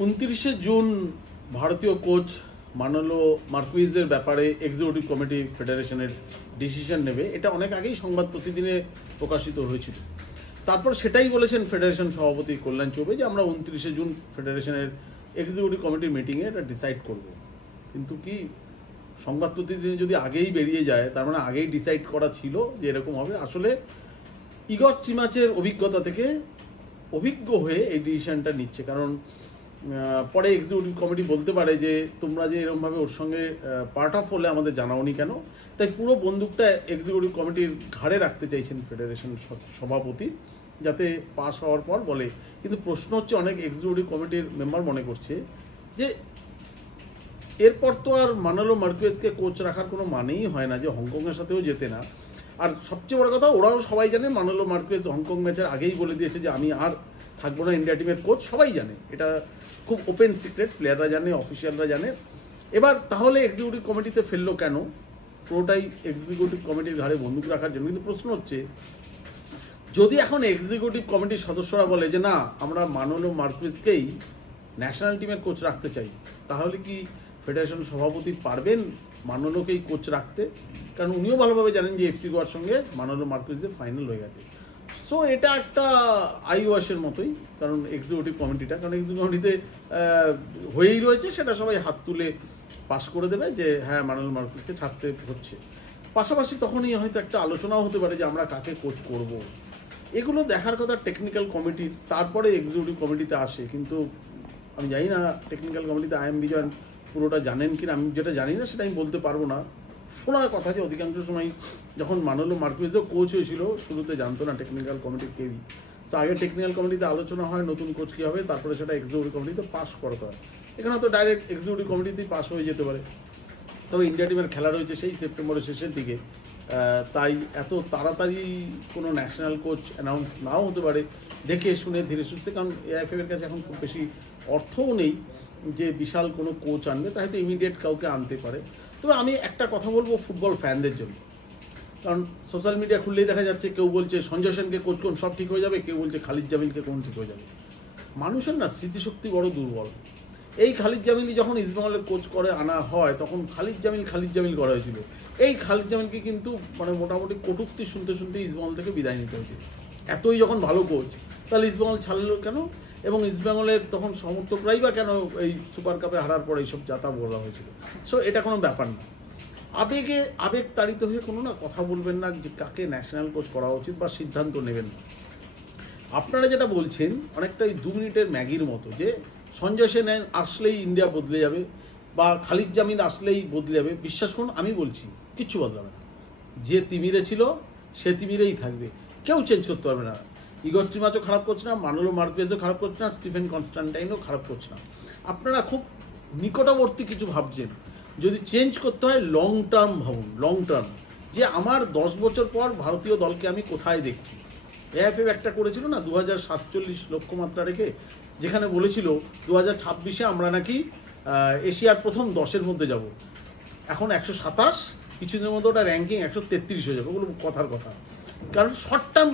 29শে June ভারতীয় coach মানলো মার্কুইজের ব্যাপারে এক্সিকিউটিভ কমিটি ফেডারেশনের ডিসিশন নেবে, এটা অনেক আগেই সংবাদ প্রতিদিনে প্রকাশিত হয়েছিল। তারপর সেটাই বলেছেন ফেডারেশন সভাপতি কল্যাণ চৌবে যে আমরা 29শে জুন ফেডারেশনের এক্সিকিউটিভ কমিটির মিটিংয়ে এটা ডিসাইড করব। কিন্তু কি সংবাদ প্রতিদিনে যদি আগেই বেরিয়ে যায় তার মানে আগেই ডিসাইড করা ছিল যে এরকম হবে। আসলে ইগর স্টিমাচের অভিজ্ঞতা থেকে অভিজ্ঞ হয়ে এই ডিসিশনটা নিচ্ছে, কারণ পরে এক্সিকিউটিভ কমিটি বলতে পারে যে তোমরা যে এরকমভাবে ওর সঙ্গে পার্ট অফ হলে আমাদের জানাওনি কেন। তাই পুরো বন্দুকটা এক্সিকিউটিভ কমিটির ঘাড়ে রাখতে চাইছেন ফেডারেশন সভাপতি, যাতে পাস হওয়ার পর বলে। কিন্তু প্রশ্ন হচ্ছে, অনেক এক্সিকিউটিভ কমিটির মেম্বার মনে করছে যে এরপর তো আর মানালো মার্কুয়েজকে কোচ রাখার কোনো মানেই হয় না, যে হংকংয়ের সাথেও যেতে না। আর সবচেয়ে বড় কথা, ওরাও সবাই জানে মানালো মার্কুয়েজ হংকং ম্যাচের আগেই বলে দিয়েছে যে আমি আর থাকবো না ইন্ডিয়া টিমের কোচ। সবাই জানে, এটা খুব ওপেন সিক্রেট, প্লেয়াররা জানে, অফিসিয়ালরা জানে। এবার তাহলে এক্সিকিউটিভ কমিটিতে ফেললো কেন? পুরোটাই এক্সিকিউটিভ কমিটির ঘাড়ে বন্দুক রাখার জন্য। কিন্তু প্রশ্ন হচ্ছে, যদি এখন এক্সিকিউটিভ কমিটির সদস্যরা বলে যে না, আমরা মানালো মার্কুয়েজকেই ন্যাশনাল টিমের কোচ রাখতে চাই, তাহলে কি ফেডারেশন সভাপতি পারবেন মানালোকেই কোচ রাখতে? কারণ উনিও ভালোভাবে জানেন যে এফসি গোয়ার সঙ্গে মানালো মার্কুয়েজের ফাইনাল হয়ে গেছে। সো এটা একটা আইওয়াশের মতোই, কারণ এক্সিকিউটিভ কমিটিটা, কারণ এক্সিকিউটিভ কমিটিতে হয়েই রয়েছে, সেটা সবাই হাত তুলে পাস করে দেবে যে হ্যাঁ মানালো মার্কুয়েজকে ছাড়তে হচ্ছে। পাশাপাশি তখনই হয়তো একটা আলোচনাও হতে পারে যে আমরা কাকে কোচ করব। এগুলো দেখার কথা টেকনিক্যাল কমিটির, তারপরে এক্সিকিউটিভ কমিটিতে আসে। কিন্তু আমি জানি না টেকনিক্যাল কমিটিতে আই এম বিজয়ন পুরোটা জানেন কিনা। আমি যেটা জানি না সেটা আমি বলতে পারবো না। শোনার কথা যে অধিকাংশ সময় যখন মানালো মার্কুয়েজও কোচ হয়েছিল, শুরুতে জানতো না টেকনিক্যাল কমিটির কেউই। তো আগে টেকনিক্যাল কমিটিতে আলোচনা হয় নতুন কোচ কী হবে, তারপরে সেটা এক্সিকিউটিভ কমিটিতে পাস করতে হয়। এখানে তো ডাইরেক্ট এক্সিকিউটিভ কমিটিতেই পাস হয়ে যেতে পারে। তবে ইন্ডিয়া টিমের খেলা রয়েছে সেই সেপ্টেম্বরের শেষের দিকে, তাই এত তাড়াতাড়ি কোনো ন্যাশনাল কোচ অ্যানাউন্স নাও হতে পারে। দেখে শুনে ধীরে সুস্থে, কারণ এআইএফএফ এর কাছে এখন খুব বেশি অর্থও নেই যে বিশাল কোনো কোচ আনবে, তাই হয়তো ইমিডিয়েট কাউকে আনতে পারে। তবে আমি একটা কথা বলবো ফুটবল ফ্যানদের জন্য, কারণ সোশ্যাল মিডিয়া খুললেই দেখা যাচ্ছে কেউ বলছে সঞ্জয় সেনকে কোচ করুন সব ঠিক হয়ে যাবে, কেউ বলছে খালিদ জামিলকে কোন ঠিক হয়ে যাবে। মানুষের না স্মৃতিশক্তি বড় দুর্বল। এই খালিদ জামিলই যখন ইস্টবেঙ্গলের কোচ করে আনা হয়, তখন খালিদ জামিল করা হয়েছিল। এই খালিদ জামিলকে কিন্তু মানে মোটামুটি কটূক্তি শুনতে শুনতে ইস্টবেঙ্গল থেকে বিদায় নিতে হয়েছে। এতই যখন ভালো কোচ, তাহলে ইস্টবেঙ্গল ছাড়লো কেন? এবং ইস্টবেঙ্গলের তখন সমর্থকরাই বা কেন এই সুপার কাপে হারার পর এইসব যাতা বলা হয়েছিল? সো এটা কোনো ব্যাপার না। আবেগ তাড়িত হয়ে কোনো না কথা বলবেন না যে কাকে ন্যাশনাল কোচ করা উচিত, বা সিদ্ধান্ত নেবেন না। আপনারা যেটা বলছেন অনেকটা এই 2 মিনিটের ম্যাগির মতো, যে সঞ্জয় সেন আসলেই ইন্ডিয়া বদলে যাবে বা খালিদ জামিল আসলেই বদলে যাবে। বিশ্বাস করুন, আমি বলছি কিচ্ছু বদলাবে না। যে তিমিরে ছিল সে তিমিরেই থাকবে, কেউ চেঞ্জ করতে পারবে না। ইগর স্টিমাচও খারাপ করছে না, মানালো মার্কুয়েজও খারাপ করছে না, স্টিফেন কনস্টান্টাইনও খারাপ করছে না। আপনারা খুব নিকটবর্তী কিছু ভাবছেন। যদি চেঞ্জ করতে হয় লং টার্ম ভাবুন, লং টার্ম, যে আমার 10 বছর পর ভারতীয় দলকে আমি কোথায় দেখছি। এআইএফএফ একটা করেছিল না 2047 লক্ষ্যমাত্রা রেখে, যেখানে বলেছিল 2026-এ আমরা নাকি এশিয়ার প্রথম 10-এর মধ্যে যাব। এখন 127, কিছুদিনের মধ্যে ওটা র্যাঙ্কিং 133 হয়ে যাবে। ওগুলো কথার কথা, কারণ শর্ট টার্ম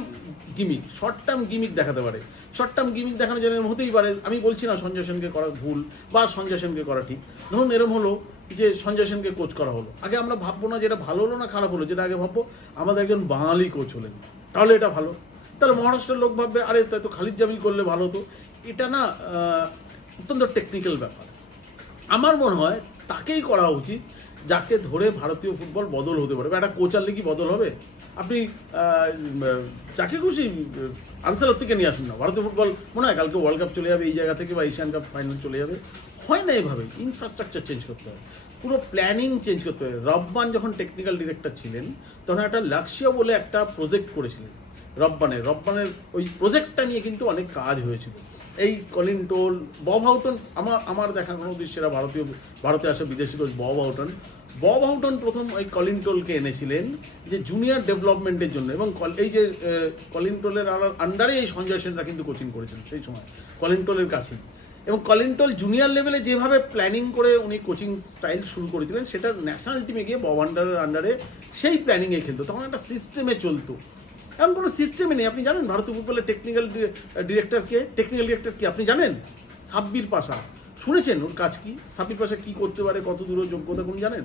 গিমিক দেখাতে পারে। শর্ট টার্ম গিমিক দেখানোর জন্য হতেই পারে। আমি বলছি না সঞ্জয় সেনকে করা ভুল বা সঞ্জয় সেনকে করা ঠিক। ধরুন এরম হলো যে সঞ্জয় সেনকে কোচ করা হলো, আগে আমরা ভাববো না যেটা ভালো হলো না খারাপ হলো, যেটা আগে ভাববো আমাদের একজন বাঙালি কোচ হলেন, তাহলে এটা ভালো। তাহলে মহারাষ্ট্রের লোক ভাববে আরে তাই তো খালিদ জামিল করলে ভালো হতো। এটা না অত্যন্ত টেকনিক্যাল ব্যাপার। আমার মনে হয় তাকেই করা উচিত যাকে ধরে ভারতীয় ফুটবল বদল হতে পারে। একটা কোচ আনলে কি বদল হবে? আপনি যাকে খুশি আনসেলত্তিকে নিয়ে আসুন না, ভারতীয় ফুটবল মনে হয় কালকে ওয়ার্ল্ড কাপ চলে যাবে এই জায়গা থেকে, বা এশিয়ান কাপ ফাইনাল চলে যাবে। হয় না এভাবে। ইনফ্রাস্ট্রাকচার চেঞ্জ করতে হয়, পুরো প্ল্যানিং চেঞ্জ করতে হয়। রব্বান যখন টেকনিক্যাল ডিরেক্টর ছিলেন তখন একটা লাক্সিয়া বলে একটা প্রজেক্ট করেছিলেন রব্বানের ওই প্রজেক্টটা নিয়ে কিন্তু অনেক কাজ হয়েছিল। এই কলিন টোল, বব হাউটন, আমার দেখা কোনো দৃশ্যেরা ভারতে আসা বিদেশি কোচ বব হাউটন প্রথম ওই কলিন টোলকে এনেছিলেন যে জুনিয়র ডেভেলপমেন্টের জন্য। এবং এই যে কলিন টোলের আন্ডারে এই সঞ্জয় সেনরা কিন্তু কোচিং করেছেন সেই সময় কলিন টোলের কাছেই। এবং কলিন টোল জুনিয়র লেভেলে যেভাবে প্ল্যানিং করে উনি কোচিং স্টাইল শুরু করেছিলেন, সেটা ন্যাশনাল টিমে গিয়ে বব আন্ডারে সেই প্ল্যানিংয়ে খেলতো। তখন একটা সিস্টেমে চলতো। এমন কোনো সিস্টেমই নেই। আপনি জানেন ভারতীয় ফুটবলের টেকনিক্যাল ডিরেক্টর কে আপনি জানেন? সাব্বির পাশা শুনেছেন ওর কাজ কি? সাব্বির পাশা কি করতে পারে, কত দূর যোগ্যতা কোন জানেন?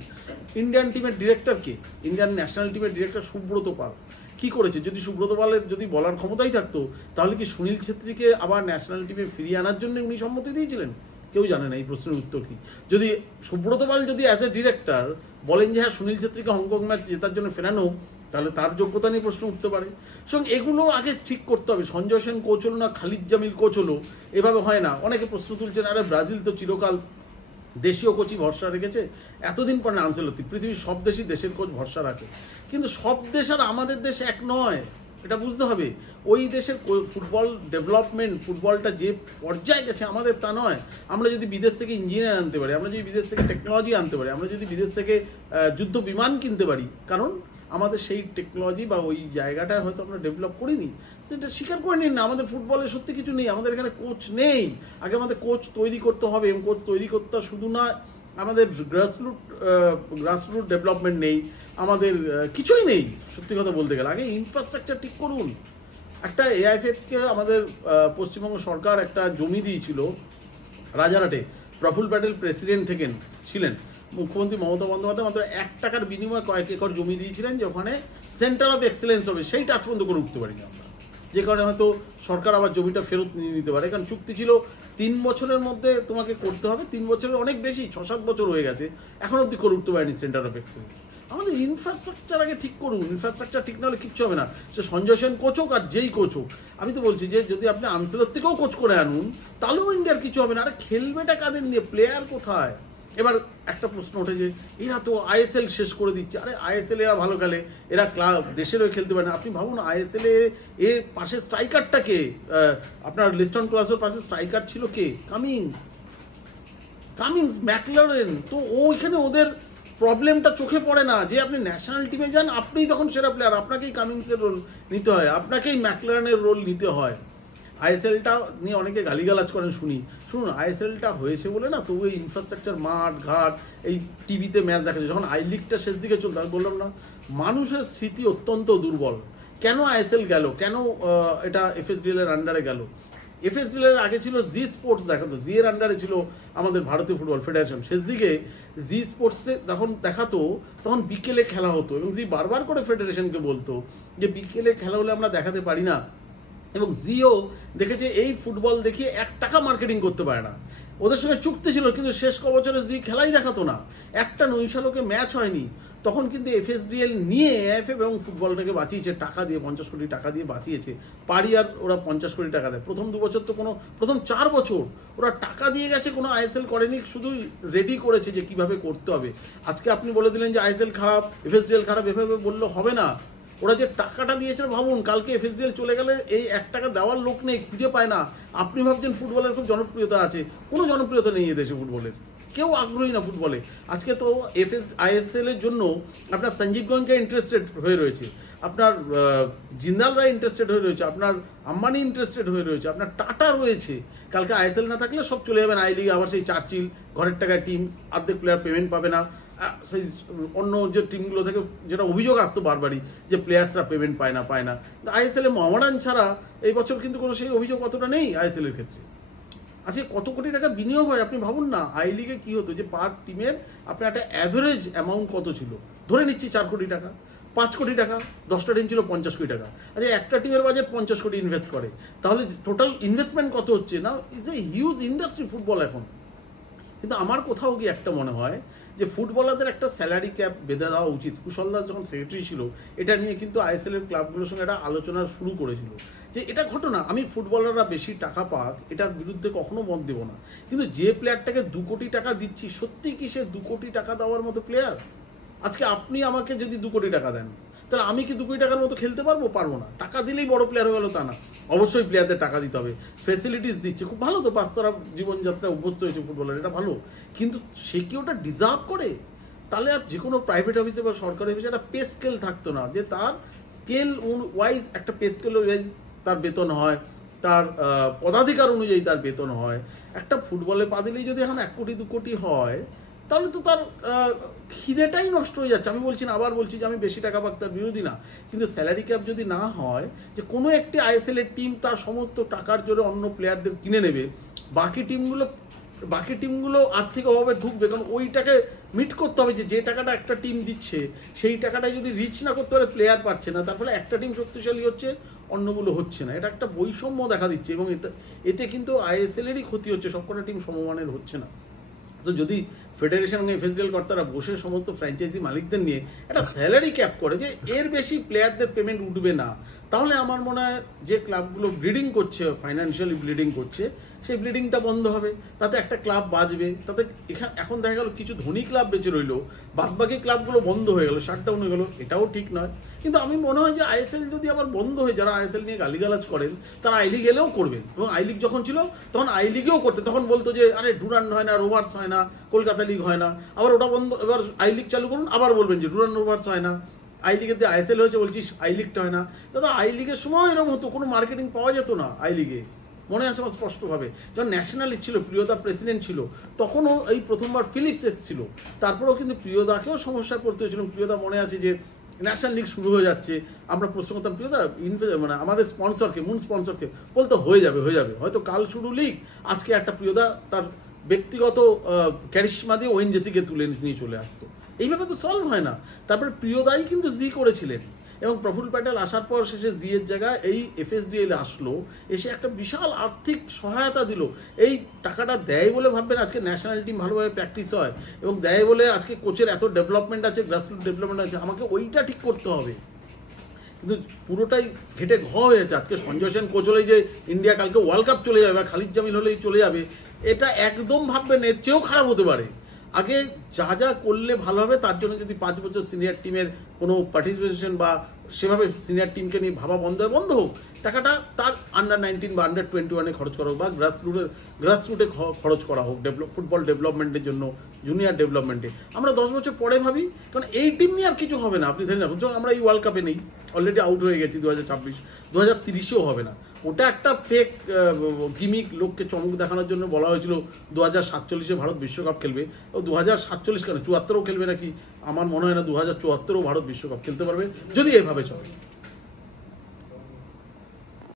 ইন্ডিয়ান টিমের ডিরেক্টর কে? ইন্ডিয়ান ন্যাশনাল টিমের ডিরেক্টর সুব্রত পাল। কি করেছে? যদি সুব্রত পালের যদি বলার ক্ষমতাই থাকতো তাহলে কি সুনীল ছেত্রীকে আবার ন্যাশনাল টিমে ফিরিয়ে আনার জন্য উনি সম্মতি দিয়েছিলেন? কেউ জানে না এই প্রশ্নের উত্তর কি। যদি সুব্রত পাল যদি অ্যাজ এ ডিরেক্টর বলেন যে হ্যাঁ সুনীল ছেত্রীকে হংকং ম্যাচ জেতার জন্য ফেরানো, তাহলে তার যোগ্যতা নিয়ে প্রশ্ন উঠতে পারে। সঙ্গে এগুলো আগে ঠিক করতে হবে। সঞ্জয় সেন কোচ হলো না খালিদ জামিল কোচ হলো, এভাবে হয় না। অনেকে প্রশ্ন তুলছেন আরে ব্রাজিল তো চিরকাল দেশীয় কোচই ভরসা রেখেছে, এতদিন পর না আনসেলত্তি। পৃথিবীর সব দেশই দেশের কোচ ভরসা রাখে, কিন্তু সব দেশ আর আমাদের দেশ এক নয়, এটা বুঝতে হবে। ওই দেশের ফুটবল ডেভেলপমেন্ট, ফুটবলটা যে পর্যায়ে গেছে আমাদের তা নয়। আমরা যদি বিদেশ থেকে ইঞ্জিনিয়ার আনতে পারি, আমরা যদি বিদেশ থেকে টেকনোলজি আনতে পারি, আমরা যদি বিদেশ থেকে যুদ্ধ বিমান কিনতে পারি, কারণ আমাদের সেই টেকনোলজি বা ওই জায়গাটা হয়তো আমরা ডেভেলপ করিনি, সেটা স্বীকার করে নিন না। আমাদের ফুটবলে সত্যি কিছু নেই, আমাদের এখানে কোচ নেই। আগে আমাদের কোচ তৈরি করতে হবে, এবং কোচ তৈরি করতে শুধু না আমাদের গ্রাসরুট ডেভেলপমেন্ট নেই, আমাদের কিছুই নেই সত্যি কথা বলতে গেলে। আগে ইনফ্রাস্ট্রাকচার ঠিক করুন। একটা এআইএফএফকে আমাদের পশ্চিমবঙ্গ সরকার একটা জমি দিয়েছিল রাজারহাটে, প্রফুল প্যাটেল প্রেসিডেন্ট ছিলেন, মুখ্যমন্ত্রী মমতা বন্দ্যোপাধ্যায় মাত্র 1 টাকার বিনিময়ে কয়েক একর জমি দিয়েছিলেন যে ওখানে সেন্টার অফ এক্সেলেন্স হবে। সেইটা আজ পর্যন্ত করে উঠতে পারিনি আমরা, যে কারণে হয়তো সরকার আবার জমিটা ফেরত নিয়ে নিতে পারে। কারণ চুক্তি ছিল 3 বছরের মধ্যে তোমাকে করতে হবে, 3 বছরের অনেক বেশি, 6-7 বছর হয়ে গেছে, এখন অব্দি করে উঠতে পারেনি সেন্টার অফ এক্সেলেন্স। আমাদের ইনফ্রাস্ট্রাকচার আগে ঠিক করুন। ইনফ্রাস্ট্রাকচার ঠিক না হলে কিচ্ছু হবে না, সে সঞ্জয় সেন কোচ হোক আর যেই কোচ হোক। আমি তো বলছি যে যদি আপনি আনসেলত্তিকেও কোচ করে আনুন তাহলেও ইন্ডিয়ার কিছু হবে না। আরে খেলবেটা কাদের নিয়ে, প্লেয়ার কোথায়? এবার একটা প্রশ্ন ওঠে যে এরা তো আইএসএল শেষ করে দিচ্ছে। আরে আইএসএল এরা ভালো খেলে, এরা ক্লাব দেশের হয়ে খেলতে পারে না। আপনি ভাবুন আইএসএল এর পাশে স্ট্রাইকারটা কে? আপনার লিস্টন ক্লাসের পাশে স্ট্রাইকার ছিল কে? Cummins McLaren. তো ওইখানে ওদের প্রবলেমটা চোখে পড়ে না যে আপনি ন্যাশনাল টিমে যান, আপনিই তখন সেরা প্লেয়ার, আপনাকেই কামিংসের রোল নিতে হয়, আপনাকেই ম্যাকলারেনের রোল নিতে হয়। আইএসএলটা নিয়ে অনেকে গালিগালাজ করেন শুনুন, আইএসএলটা হয়েছে বলে না তবু এই ইনফ্রাস্ট্রাকচার, মাঠ ঘাট, এই টিভিতে ম্যাচ দেখা যায়। যখন আই লিগটা শেষ দিকে চলতো, আমি বললাম না মানুষের স্মৃতি অত্যন্ত দুর্বল। কেন আইএসএল গেল, কেন এটা এফএসডিএল এর আন্ডারে গেল? এফএসডিএল এর আগে ছিল জি স্পোর্টস দেখাতো, জি এর আন্ডারে ছিল আমাদের ভারতীয় ফুটবল ফেডারেশন। শেষ দিকে জি স্পোর্টসে যখন দেখাতো তখন বিকেলে খেলা হতো, এবং জি বারবার করে ফেডারেশনকে বলতো যে বিকেলে খেলা হলে আমরা দেখাতে পারি না। এবং জিও দেখেছে এই ফুটবল দেখিয়ে 1 টাকা মার্কেটিং করতে পারে না। ওদের সঙ্গে চুক্তি ছিল, কিন্তু শেষ বছরে জি খেলাই দেখাতো না, একটা নৈশালকে ম্যাচ হয়নি। তখন কিন্তু এফএসডিএল নিয়ে এআইএফএফ এবং ফুটবলটাকে বাঁচিয়েছে, টাকা দিয়ে 50 কোটি টাকা দিয়ে বাঁচিয়েছে। পারি আর ওরা 50 কোটি টাকা দেয়। প্রথম 2 বছর তো প্রথম 4 বছর ওরা টাকা দিয়ে গেছে, কোনো আইএসএল করেনি, শুধু রেডি করেছে যে কিভাবে করতে হবে। আজকে আপনি বলে দিলেন যে আইএসএল খারাপ, এফএসডিএল খারাপ, এভাবে বললে হবে না। ওরা যে টাকাটা দিয়েছে ভাবুন, কালকে এফএসডিএল চলে গেলে এই 1 টাকা দেওয়ার লোক নেই, খুঁজে পায় না। আপনি ভাবছেন ফুটবলের খুব জনপ্রিয়তা আছে, কোনো জনপ্রিয়তা নেই এদেশে ফুটবলের, কেউ আগ্রহী না ফুটবলে। আজকে তো আইএসএল এর জন্য আপনার সঞ্জীব গোয়েঙ্কা ইন্টারেস্টেড হয়ে রয়েছে, আপনার জিন্দালরা ইন্টারেস্টেড হয়ে রয়েছে, আপনার আম্বানি ইন্টারেস্টেড হয়ে রয়েছে, আপনার টাটা রয়েছে। কালকে আইএসএল না থাকলে সব চলে যাবেন আই লিগে, আবার সেই চার্চিল ঘরের টাকায় টিম, অর্ধেক প্লেয়ার পেমেন্ট পাবে না। সেই অন্য যে টিমগুলো থেকে যেটা অভিযোগ আসতো বারবারই যে প্লেয়ার্সরা পেমেন্ট পায় না। আইএসএল এ মোহামেডান ছাড়া এই বছর কিন্তু কোনো সেই অভিযোগ অতটা নেই আইএসএল এর ক্ষেত্রে। আজকে কত কোটি টাকা বিনিয়োগ হয় আপনি ভাবুন না। আই লিগে কি হতো যে পার টিমের আপনার একটা অ্যাভারেজ অ্যামাউন্ট কত ছিল, ধরে নিচ্ছি 4 কোটি টাকা, 5 কোটি টাকা, 10টা টিম ছিল 50 কোটি টাকা। আচ্ছা একটা টিমের বাজেট 50 কোটি ইনভেস্ট করে, তাহলে টোটাল ইনভেস্টমেন্ট কত হচ্ছে না? It's a huge industry football এখন। কিন্তু আমার কোথাও গিয়ে একটা মনে হয় যে ফুটবলারদের একটা স্যালারি ক্যাপ বেঁধে দেওয়া উচিত। কুশল দাস যখন সেক্রেটারি ছিল এটা নিয়ে কিন্তু আইএসএল এর ক্লাবগুলোর সঙ্গে একটা আলোচনা শুরু করেছিল যে এটা ঘটনা, আমি ফুটবলাররা বেশি টাকা পাক এটার বিরুদ্ধে কখনো মত দেবো না, কিন্তু যে প্লেয়ারটাকে 2 কোটি টাকা দিচ্ছি, সত্যি কি সে 2 কোটি টাকা দেওয়ার মতো প্লেয়ার? আজকে আপনি আমাকে যদি 2 কোটি টাকা দেন, তাহলে আমি কি 2 কোটি টাকার মতো খেলতে পারবো না। টাকা দিলেই বড় প্লেয়ার হয়ে গেল তা না, অবশ্যই প্লেয়ারদের টাকা দিতে হবে। ফেসিলিটিস দিচ্ছে, খুব ভালো, তো বাস্তরা জীবনযাত্রা অভ্যস্ত হয়েছে ফুটবলার, এটা ভালো, কিন্তু সে কি ওটা ডিজার্ভ করে? তাহলে আর যে কোনো প্রাইভেট অফিসে বা সরকারি অফিসে একটা পে স্কেল থাকতো না, যে তার স্কেল ওয়াইজ একটা পে স্কেল ওয়াইজ তার বেতন হয়, তার পদাধিকার অনুযায়ী তার বেতন হয়। একটা ফুটবলে পা দিলেই যদি এখন 1 কোটি 2 কোটি হয়, তাহলে তো তার খিদেটাই নষ্ট হয়ে যাচ্ছে। আমি বলছি না, আবার বলছি যে আমি বেশি টাকা পাক তার বিরোধী না, কিন্তু স্যালারি ক্যাপ যদি না হয়, যে কোনো একটি আইএসএল এর টিম তার সমস্ত টাকার জোরে অন্য প্লেয়ারদের কিনে নেবে, বাকি টিমগুলো আর্থিক অভাবে ঢুকবে, কারণ ওইটাকে মিট করতে হবে। যে টাকাটা একটা টিম দিচ্ছে সেই টাকাটাই যদি রিচ না করতে পারে, প্লেয়ার পাচ্ছে না, তার ফলে একটা টিম শক্তিশালী হচ্ছে, অন্যগুলো হচ্ছে না। এটা একটা বৈষম্য দেখা দিচ্ছে, এবং এতে কিন্তু আইএসএল এরই ক্ষতি হচ্ছে, সবকটা টিম সমমানের হচ্ছে না। তো যদি ফেডারেশন এবং এফএসডিএল কর্তারা বসে সমস্ত ফ্র্যাঞ্চাইজি মালিকদের নিয়ে একটা স্যালারি ক্যাপ করে যে এর বেশি প্লেয়ারদের পেমেন্ট উঠবে না, তাহলে আমার মনে হয় যে ক্লাবগুলো ব্লিডিং করছে, ফাইন্যান্সিয়ালি ব্লিডিং করছে, সেই ব্লিডিংটা বন্ধ হবে, তাতে একটা ক্লাব বাঁচবে। তাতে এখন দেখা গেল কিছু ধনী ক্লাব বেঁচে রইলো, বাদবাকি ক্লাবগুলো বন্ধ হয়ে গেল, শাটডাউন হয়ে গেল, এটাও ঠিক নয়। কিন্তু আমি মনে হয় যে আইএসএল যদি আবার বন্ধ হয়ে, যারা আইএসএল নিয়ে গালিগালাজ করেন তারা আই লিগ এলেও করবেন, এবং আই লিগ যখন ছিল তখন আই লিগেও করতে, তখন বলতো যে আরে ডুরান্ড হয় না, রোভার্স হয় না, কলকাতা লিগ হয় না, আবার ওটা বন্ধ, এবার আই লিগ চালু করুন, আবার বলবেন যে ডুরান্ড রোভার্স হয় না, আই লিগের দিয়ে আইএসএল হয়েছে বলছিস আই লিগটা হয় না। দাদা আই লিগের সময় এরকম হতো, কোনো মার্কেটিং পাওয়া যেত না আই লিগে, মনে আছে আমার স্পষ্টভাবে। যখন ন্যাশনাল লিগ ছিল, প্রিয়দা প্রেসিডেন্ট ছিল, তখনও এই প্রথমবার ফিলিপস এসেছিল, তারপরেও কিন্তু প্রিয়দাকেও সমস্যায় পড়তে হয়েছিল। প্রিয়দা মনে আছে যে ন্যাশনাল লিগ শুরু হয়ে যাচ্ছে, আমরা প্রশ্ন করতাম প্রিয়দা মানে আমাদের স্পন্সরকে, মূল স্পন্সরকে, বলতে হয়ে যাবে হয়তো কাল শুরু লিগ, আজকে একটা প্রিয়দা তার ব্যক্তিগত ক্যারিশমা দিয়ে ওএনজিসিকে তুলে নিয়ে চলে আসতো। এইভাবে তো সলভ হয় না। তারপরে প্রিয়দাই কিন্তু জি করেছিলেন, এবং প্রফুল্ল প্যাটেল আসার পর শেষে জি এর জায়গায় এই এফএসডিএল আসলো, এসে একটা বিশাল আর্থিক সহায়তা দিল। এই টাকাটা দেয় বলে ভাববেন আজকে ন্যাশনাল টিম ভালোভাবে প্র্যাকটিস হয়, এবং দেয় বলে আজকে কোচের এত ডেভেলপমেন্ট আছে, গ্রাসরুট ডেভেলপমেন্ট আছে, আমাকে ওইটা ঠিক করতে হবে। কিন্তু পুরোটাই ঘেটে হয়ে যাচ্ছে। আজকে সঞ্জয় সেন কোচ হলেই যে ইন্ডিয়া কালকে ওয়ার্ল্ড কাপ চলে যাবে, বা খালিদ জামিল হলেই চলে যাবে, এটা একদম ভাববেন, এর চেয়েও খারাপ হতে পারে। আগে যা করলে ভালো হবে, তার জন্য যদি 5 বছর সিনিয়র টিমের কোনো পার্টিসিপেশন বা সেভাবে সিনিয়র টিমকে নিয়ে ভাবা বন্ধ হোক, টাকাটা তার আন্ডার 19 বা আন্ডার 21 খরচ করা হোক, বা গ্রাসরুটে খরচ করা হোক, ফুটবল ডেভেলপমেন্টের জন্য, জুনিয়র ডেভেলপমেন্টে। আমরা 10 বছর পরে ভাবি, কারণ এই টিম নিয়ে আর কিছু হবে না। আপনি ধরে না, আমরা এই ওয়ার্ল্ড কাপে নেই, অলরেডি আউট হয়ে গেছি 2026, 2030-এও হবে না। ওটা একটা ফেক গিমিক, লোককে চমক দেখানোর জন্য বলা হয়েছিল 2047-এ ভারত বিশ্বকাপ খেলবে। ও 2047 কেন, 74-ও খেলবে নাকি? আমার মনে হয় না 2074-এও ভারত বিশ্বকাপ খেলতে পারবে যদি এভাবে চলে।